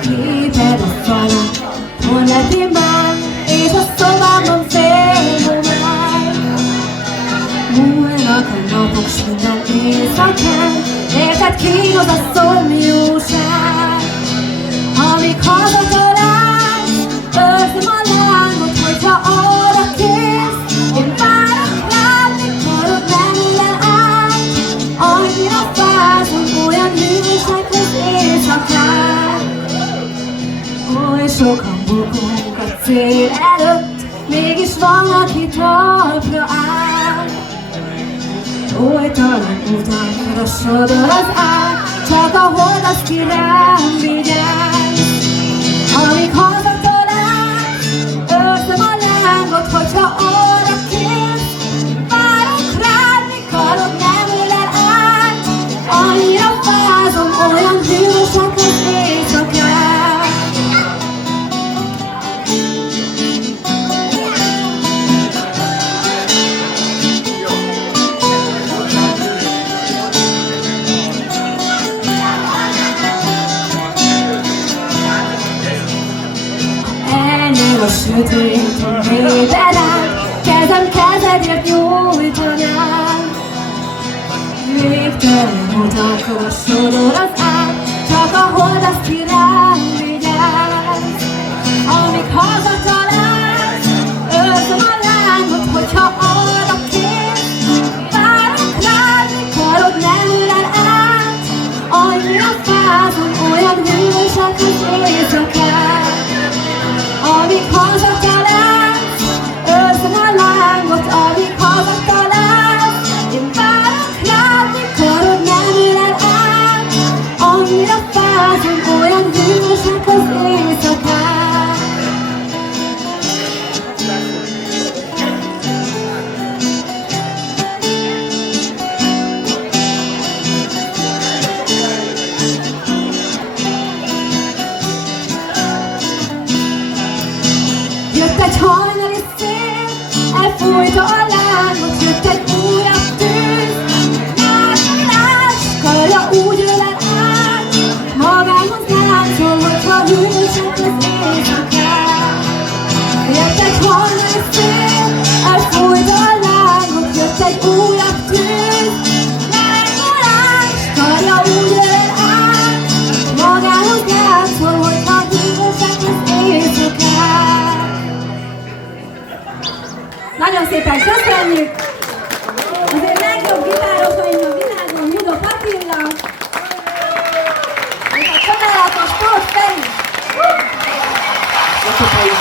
Képed a falon, hol lettél már, és a szobámban félmúl már. Múlnak a napok, s minden éjszakán, érted kínos a szomjúság. Amíg hazatalálsz, őrzöm a lángot, hogyha arra kész. Én várok rád, mikor nem ülel át, annyira fázom, olyan hűvösek az éjszakán. Oly sokan bukunk a cél előtt, mégis van, aki talpra áll. Olytalan utakra sodor az ár, csak a hold az ki rám vigyáz. Amíg hazatalálsz, őrzöm a lángot, hogyha arra kész. Várok rád, mikarod nem ülel át, annyira fázom, olyan hűvösek az éjszakán. A sötét mélyben áll, kezem kezedért nyújtanám. Végtelen utakra sodor az ár, csak a hold az ki rám vigyáz. Amíg hazatalálsz, őrzöm a lángot, hogyha arra kész. Várok rád, mikarod nem ülel át, annyira fázom, olyan hűvösek az éjszakán. Amíg hazatalálsz, őrzöm a lángot, amíg hazatalálsz. Én várok rád, mikarod nem ülel át, annyira fázom, olyan hűvösek az éjszakán. Jött egy hajnali szél, elfújta a lángot, jött egy újabb tűz. Más karja úgy ölel át, magához látszol, hogyha hűvösek az éjszakán. Jött egy hajnali szél, elfújta a lángot, jött egy újabb tűz. Más karja úgy ölel át, magához látszol, hogyha hűvösek az éjszakán. Nagyon szépen köszönjük! Az én legjobb gitárosaim a világon, Hudok Attila, és a csodálatos Tóth Feri! Köszönjük,